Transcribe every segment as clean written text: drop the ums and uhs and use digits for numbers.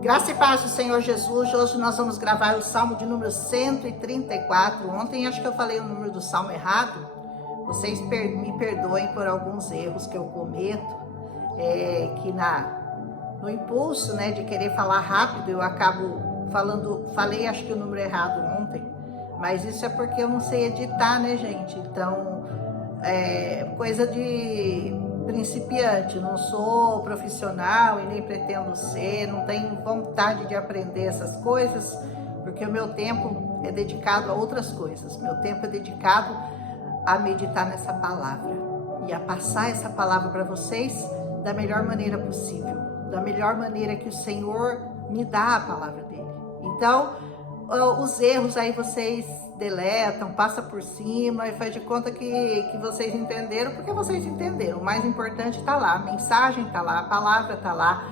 Graça e paz do Senhor Jesus. Hoje nós vamos gravar o Salmo de número 134. Ontem acho que eu falei o número do Salmo errado. Vocês me perdoem por alguns erros que eu cometo, que no impulso, de querer falar rápido, eu acabo falei acho que o número errado ontem, mas isso é porque eu não sei editar, né, gente? Então, coisa de principiante, não sou profissional e nem pretendo ser, não tenho vontade de aprender essas coisas, porque o meu tempo é dedicado a outras coisas. Meu tempo é dedicado a meditar nessa palavra e a passar essa palavra para vocês da melhor maneira possível, da melhor maneira que o Senhor me dá a palavra dele. Então, os erros aí vocês deletam, passa por cima e faz de conta que vocês entenderam, porque vocês entenderam. O mais importante está lá, a mensagem está lá, a palavra está lá,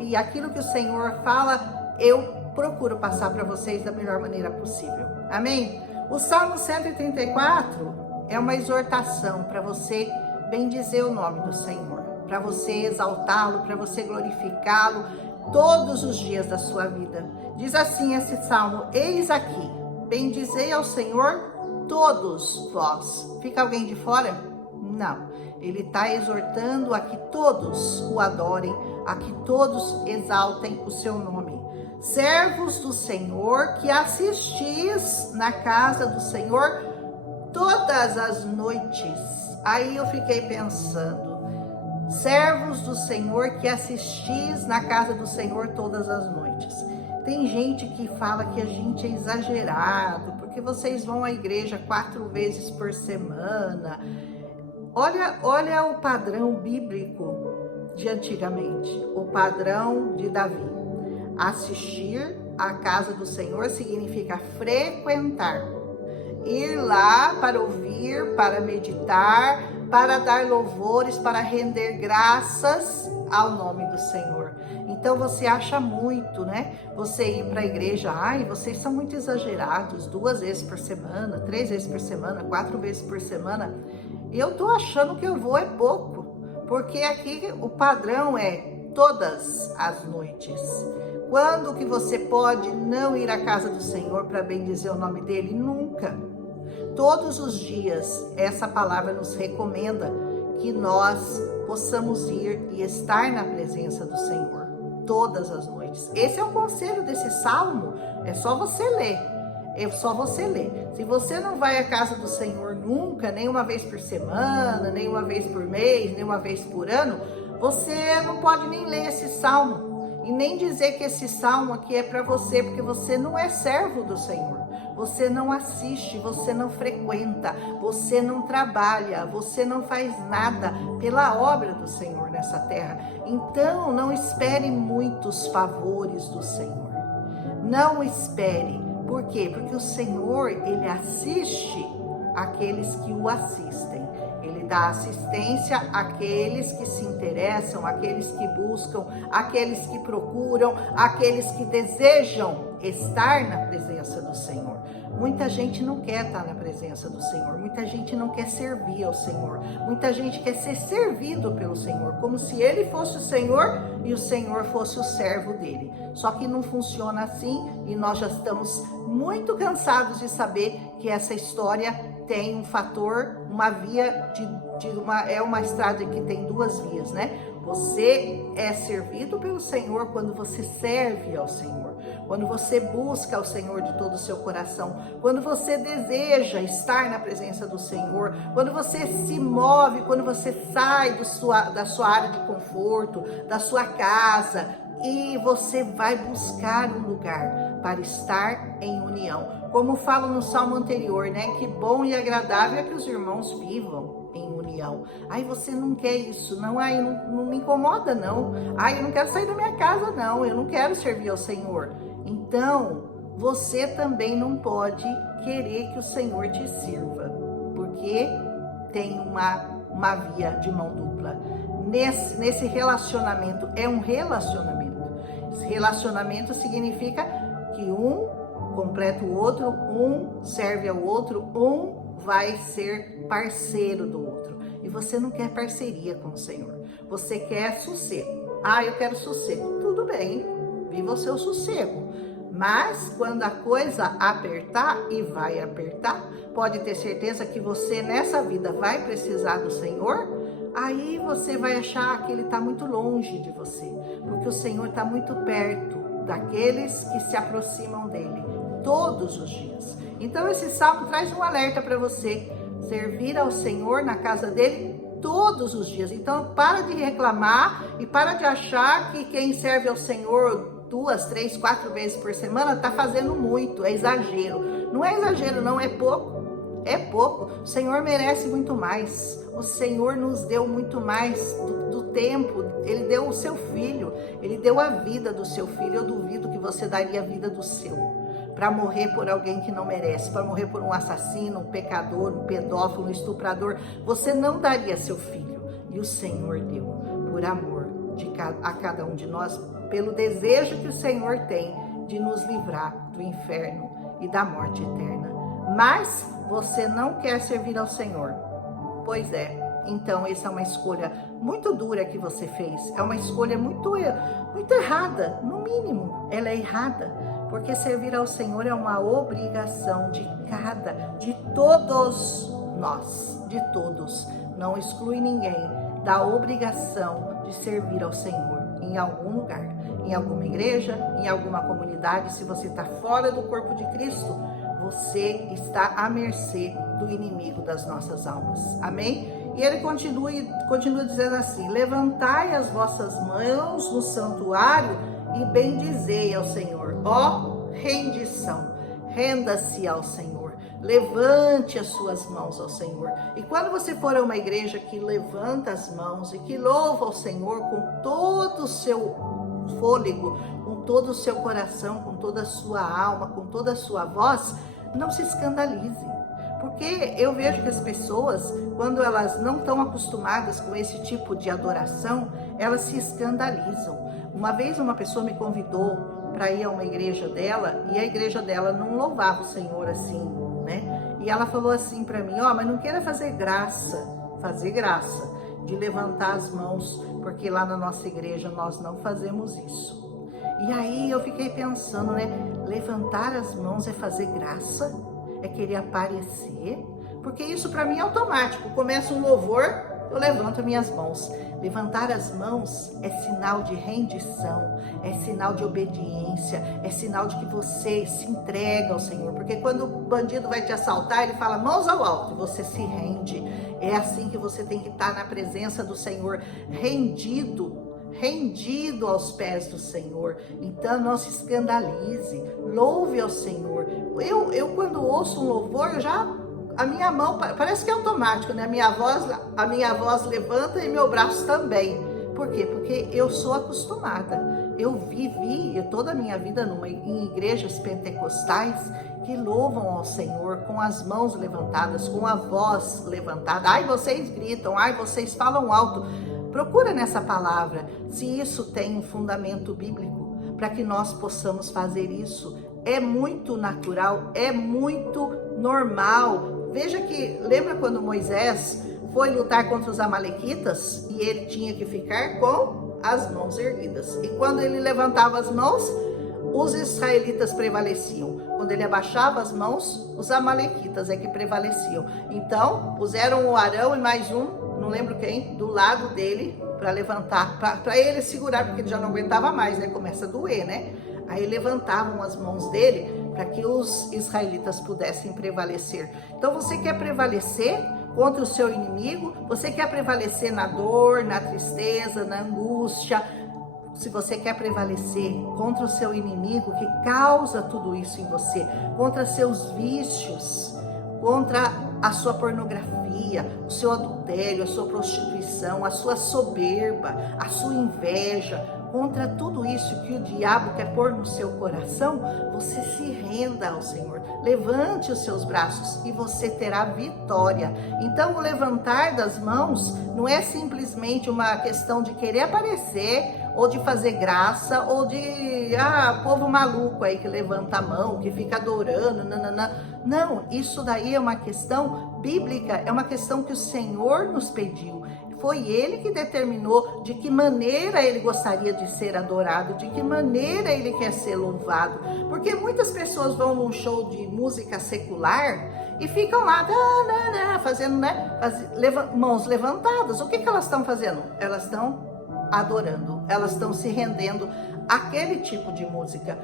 e aquilo que o Senhor fala, eu procuro passar para vocês da melhor maneira possível. Amém? O Salmo 134 é uma exortação para você bendizer o nome do Senhor, para você exaltá-lo, para você glorificá-lo todos os dias da sua vida. Diz assim esse salmo: eis aqui, bendizei ao Senhor todos vós. Fica alguém de fora? Não. Ele está exortando a que todos o adorem, a que todos exaltem o seu nome. Servos do Senhor, que assistis na casa do Senhor todas as noites. Aí eu fiquei pensando, servos do Senhor que assistis na casa do Senhor todas as noites. Tem gente que fala que a gente é exagerado, porque vocês vão à igreja 4 vezes por semana. Olha o padrão bíblico de antigamente, o padrão de Davi. Assistir à casa do Senhor significa frequentar. Ir lá para ouvir, para meditar, para dar louvores, para render graças ao nome do Senhor. Então você acha muito, né? Você ir para a igreja, vocês são muito exagerados, 2 vezes por semana, 3 vezes por semana, 4 vezes por semana. Eu tô achando que eu vou é pouco, porque aqui o padrão é todas as noites. Quando que você pode não ir à casa do Senhor para bendizer o nome dele? Nunca. Todos os dias, essa palavra nos recomenda que nós possamos ir e estar na presença do Senhor todas as noites. Esse é o conselho desse salmo, é só você ler. Se você não vai à casa do Senhor nunca, nem uma vez por semana, nem uma vez por mês, nem uma vez por ano, você não pode nem ler esse salmo e nem dizer que esse salmo aqui é para você, porque você não é servo do Senhor. Você não assiste, você não frequenta, você não trabalha, você não faz nada pela obra do Senhor nessa terra. Então, não espere muitos favores do Senhor. Não espere. Por quê? Porque o Senhor, ele assiste aqueles que o assistem. Ele dá assistência àqueles que se interessam, àqueles que buscam, àqueles que procuram, àqueles que desejam estar na presença do Senhor. Muita gente não quer estar na presença do Senhor, muita gente não quer servir ao Senhor, muita gente quer ser servido pelo Senhor, como se ele fosse o Senhor e o Senhor fosse o servo dele. Só que não funciona assim e nós já estamos muito cansados de saber que essa história tem um fator, uma via é uma estrada que tem 2 vias, né? Você é servido pelo Senhor quando você serve ao Senhor, quando você busca ao Senhor de todo o seu coração, quando você deseja estar na presença do Senhor, quando você se move, quando você sai da sua área de conforto, da sua casa, e você vai buscar um lugar para estar em união. Como falo no salmo anterior, né? Que bom e agradável é que os irmãos vivam em união. Você não quer isso, não, não me incomoda, não. Eu não quero sair da minha casa, não. Eu não quero servir ao Senhor. Então, você também não pode querer que o Senhor te sirva, porque tem uma via de mão dupla. Nesse relacionamento, é um relacionamento. Esse relacionamento significa que um completa o outro, um serve ao outro, um vai ser parceiro do outro. E você não quer parceria com o Senhor, você quer sossego. Eu quero sossego. Tudo bem, viva o seu sossego. Mas quando a coisa apertar, e vai apertar, pode ter certeza que você nessa vida vai precisar do Senhor. Aí você vai achar que Ele está muito longe de você, porque o Senhor está muito perto daqueles que se aproximam dEle todos os dias. Então esse salmo traz um alerta para você, servir ao Senhor na casa dEle todos os dias. Então para de reclamar e para de achar que quem serve ao Senhor 2, 3, 4 vezes por semana está fazendo muito, é exagero. Não é exagero não, é pouco. É pouco. O Senhor merece muito mais. O Senhor nos deu muito mais do tempo. Ele deu o seu filho. Ele deu a vida do seu filho. Eu duvido que você daria a vida do seu para morrer por alguém que não merece, para morrer por um assassino, um pecador, um pedófilo, um estuprador. Você não daria seu filho. E o Senhor deu por amor a cada um de nós, pelo desejo que o Senhor tem de nos livrar do inferno e da morte eterna. Mas você não quer servir ao Senhor. Pois é, então essa é uma escolha muito dura que você fez. É uma escolha muito errada, no mínimo, ela é errada. Porque servir ao Senhor é uma obrigação de todos nós, de todos. Não exclui ninguém da obrigação de servir ao Senhor em algum lugar, em alguma igreja, em alguma comunidade. Se você está fora do corpo de Cristo, você está à mercê do inimigo das nossas almas. Amém? E ele continua dizendo assim: levantai as vossas mãos no santuário e bendizei ao Senhor. Ó, rendição, renda-se ao Senhor. Levante as suas mãos ao Senhor. E quando você for a uma igreja que levanta as mãos e que louva ao Senhor com todo o seu fôlego, com todo o seu coração, com toda a sua alma, com toda a sua voz, não se escandalize. Porque eu vejo que as pessoas, quando elas não estão acostumadas com esse tipo de adoração, elas se escandalizam. Uma vez uma pessoa me convidou para ir a uma igreja dela, e a igreja dela não louvava o Senhor assim, né? E ela falou assim para mim: mas não queira fazer graça de levantar as mãos, porque lá na nossa igreja nós não fazemos isso. E aí eu fiquei pensando, né? Levantar as mãos é fazer graça? É querer aparecer? Porque isso para mim é automático. Começa um louvor, eu levanto minhas mãos. Levantar as mãos é sinal de rendição, é sinal de obediência, é sinal de que você se entrega ao Senhor. Porque quando o bandido vai te assaltar, ele fala mãos ao alto e você se rende. É assim que você tem que estar na presença do Senhor, rendido aos pés do Senhor. Então não se escandalize, louve ao Senhor. Eu quando ouço um louvor, a minha mão, parece que é automático, né? A minha voz levanta e meu braço também. Por quê? Porque eu sou acostumada. Eu vivi toda a minha vida em igrejas pentecostais que louvam ao Senhor com as mãos levantadas, com a voz levantada. Ai, vocês gritam, ai, vocês falam alto. Procura nessa palavra se isso tem um fundamento bíblico, para que nós possamos fazer isso. É muito natural, é muito normal. Veja que, lembra quando Moisés foi lutar contra os amalequitas e ele tinha que ficar com as mãos erguidas. E quando ele levantava as mãos, os israelitas prevaleciam. Quando ele abaixava as mãos, os amalequitas é que prevaleciam. Então, puseram o Arão e mais um, não lembro quem, do lado dele para levantar, para ele segurar, porque ele já não aguentava mais, né? Começa a doer, né? Aí levantavam as mãos dele para que os israelitas pudessem prevalecer. Então você quer prevalecer contra o seu inimigo? Você quer prevalecer na dor, na tristeza, na angústia? Se você quer prevalecer contra o seu inimigo que causa tudo isso em você, contra seus vícios, contra a sua pornografia, o seu adultério, a sua prostituição, a sua soberba, a sua inveja, contra tudo isso que o diabo quer pôr no seu coração, você se renda ao Senhor. Levante os seus braços e você terá vitória. Então, o levantar das mãos não é simplesmente uma questão de querer aparecer, ou de fazer graça, ou de, povo maluco aí que levanta a mão, que fica adorando, nananã. Não, isso daí é uma questão bíblica, é uma questão que o Senhor nos pediu. Foi ele que determinou de que maneira ele gostaria de ser adorado, de que maneira ele quer ser louvado. Porque muitas pessoas vão num show de música secular e ficam lá, fazendo, mãos levantadas. O que elas estão fazendo? Elas estão adorando, elas estão se rendendo àquele tipo de música.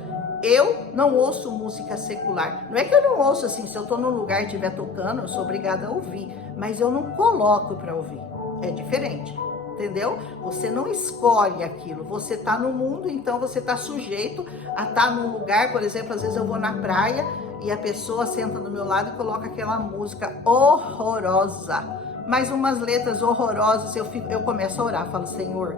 Eu não ouço música secular. Não é que eu não ouço assim, se eu estou num lugar e estiver tocando, eu sou obrigada a ouvir. Mas eu não coloco para ouvir. É diferente, entendeu? Você não escolhe aquilo. Você está no mundo, então você está sujeito a estar num lugar. Por exemplo, às vezes eu vou na praia e a pessoa senta do meu lado e coloca aquela música horrorosa. Mas umas letras horrorosas, eu começo a orar, falo, Senhor,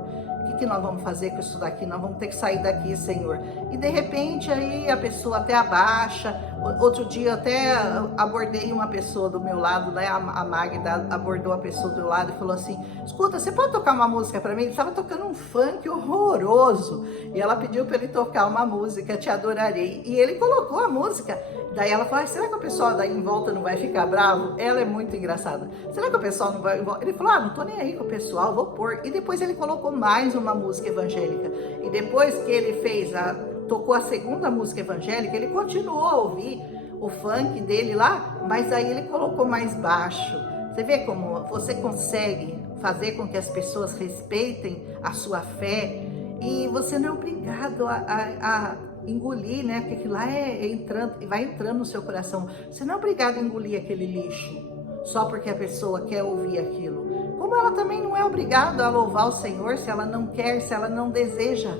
o que nós vamos fazer com isso daqui? Nós vamos ter que sair daqui, Senhor. E de repente aí a pessoa até abaixa. Outro dia eu até abordei uma pessoa do meu lado, né? A Magda abordou a pessoa do meu lado e falou assim, escuta, você pode tocar uma música para mim? Ele estava tocando um funk horroroso. E ela pediu para ele tocar uma música, Te Adorarei. E ele colocou a música. Daí ela falou, será que o pessoal daí em volta não vai ficar bravo? Ela é muito engraçada. Será que o pessoal não vai... Ele falou, não tô nem aí com o pessoal, vou pôr. E depois ele colocou mais uma música evangélica. E depois que ele tocou a segunda música evangélica, ele continuou a ouvir o funk dele lá, mas aí ele colocou mais baixo. Você vê como você consegue fazer com que as pessoas respeitem a sua fé e você não é obrigado a engolir, né? Porque aquilo lá vai entrando no seu coração. Você não é obrigado a engolir aquele lixo só porque a pessoa quer ouvir aquilo. Como ela também não é obrigada a louvar o Senhor se ela não quer, se ela não deseja.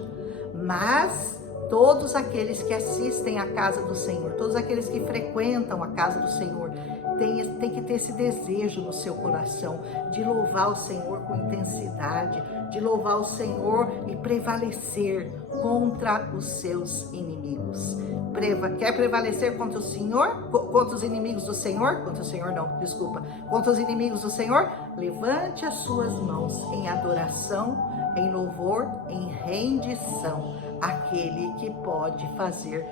Mas todos aqueles que assistem à casa do Senhor, todos aqueles que frequentam a casa do Senhor, tem que ter esse desejo no seu coração de louvar o Senhor com intensidade, de louvar o Senhor e prevalecer contra os seus inimigos. Quer prevalecer contra o Senhor? Contra os inimigos do Senhor? Contra o Senhor não, desculpa. Contra os inimigos do Senhor? Levante as suas mãos em adoração, em louvor, em rendição. Aquele que pode fazer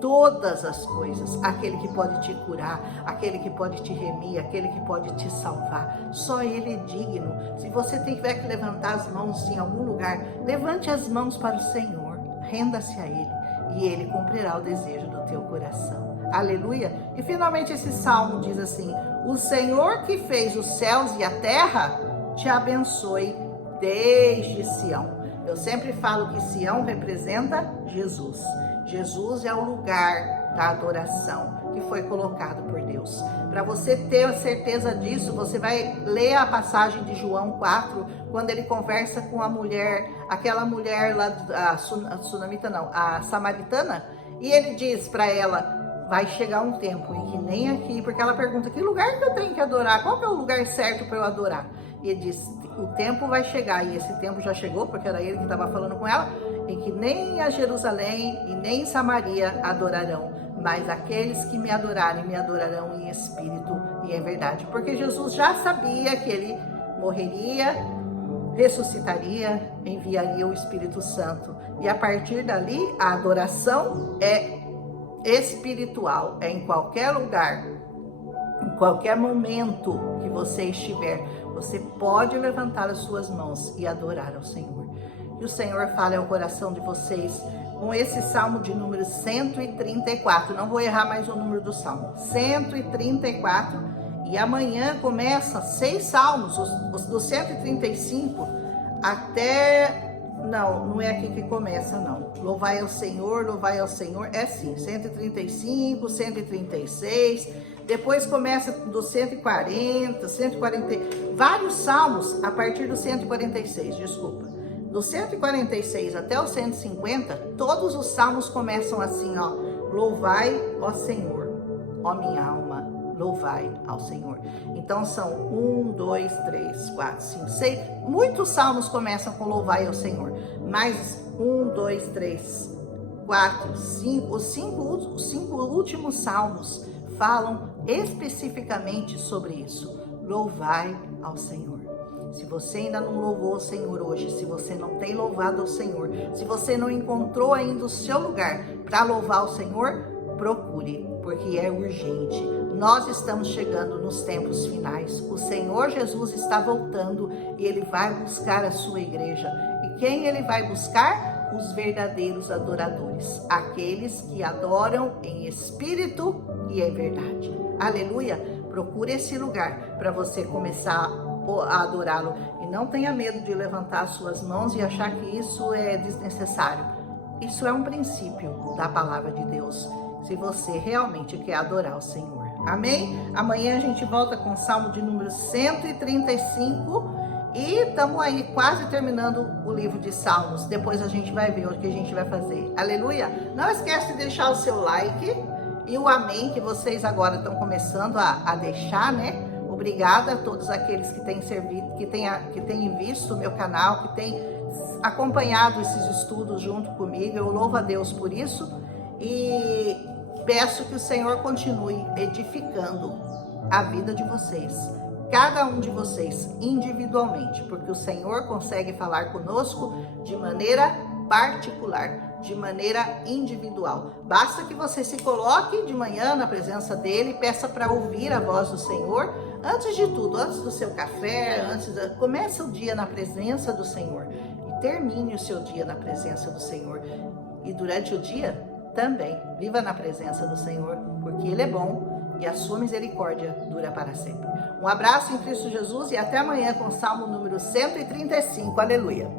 todas as coisas, aquele que pode te curar, aquele que pode te remir, aquele que pode te salvar. Só Ele é digno. Se você tiver que levantar as mãos em algum lugar, levante as mãos para o Senhor, renda-se a Ele e Ele cumprirá o desejo do teu coração. Aleluia! E finalmente esse salmo diz assim, o Senhor que fez os céus e a terra, te abençoe desde Sião. Eu sempre falo que Sião representa Jesus. Jesus é o lugar da adoração que foi colocado por Deus. Para você ter a certeza disso, você vai ler a passagem de João 4, quando ele conversa com a mulher, aquela mulher lá, a samaritana, e ele diz para ela, vai chegar um tempo em que nem aqui, porque ela pergunta, que lugar que eu tenho que adorar? Qual que é o lugar certo para eu adorar? E ele diz, o tempo vai chegar, e esse tempo já chegou, porque era ele que estava falando com ela, em que nem a Jerusalém e nem Samaria adorarão, mas aqueles que me adorarem adorarão em espírito e em verdade. Porque Jesus já sabia que ele morreria, ressuscitaria, enviaria o Espírito Santo. E a partir dali, a adoração é espiritual, é em qualquer lugar, em qualquer momento que você estiver, você pode levantar as suas mãos e adorar ao Senhor. Que o Senhor fale ao coração de vocês com esse salmo de número 134. Não vou errar mais o número do salmo. 134. E amanhã começa 6 salmos, os do 135 até... Não é aqui que começa, não. Louvai ao Senhor, louvai ao Senhor. É sim, 135, 136. Depois começa do 140, 140, vários salmos a partir do 146, desculpa. Do 146 até o 150, todos os salmos começam assim, ó. Louvai ao Senhor, ó minha alma, louvai ao Senhor. Então são 1, 2, 3, 4, 5, 6. Muitos salmos começam com louvai ao Senhor. Mas 1, 2, 3, 4, 5. Os cinco últimos salmos falam especificamente sobre isso. Louvai ao Senhor. Se você ainda não louvou o Senhor hoje, se você não tem louvado ao Senhor, se você não encontrou ainda o seu lugar para louvar o Senhor, procure, porque é urgente. Nós estamos chegando nos tempos finais. O Senhor Jesus está voltando e Ele vai buscar a sua igreja. E quem Ele vai buscar? Os verdadeiros adoradores, aqueles que adoram em espírito e em verdade. Aleluia! Procure esse lugar para você começar a adorá-lo. E não tenha medo de levantar suas mãos e achar que isso é desnecessário. Isso é um princípio da palavra de Deus, se você realmente quer adorar o Senhor. Amém? Amanhã a gente volta com o Salmo de número 135 e estamos aí quase terminando o livro de Salmos. Depois a gente vai ver o que a gente vai fazer. Aleluia! Não esquece de deixar o seu like e o amém, que vocês agora estão começando a deixar, né? Obrigada a todos aqueles que têm servido, que têm visto o meu canal, que têm acompanhado esses estudos junto comigo. Eu louvo a Deus por isso e peço que o Senhor continue edificando a vida de vocês, cada um de vocês individualmente, porque o Senhor consegue falar conosco de maneira particular, de maneira individual. Basta que você se coloque de manhã na presença dele, peça para ouvir a voz do Senhor. Antes de tudo, antes do seu café, comece o dia na presença do Senhor e termine o seu dia na presença do Senhor. E durante o dia também viva na presença do Senhor, porque Ele é bom e a sua misericórdia dura para sempre. Um abraço em Cristo Jesus e até amanhã com o Salmo número 135. Aleluia!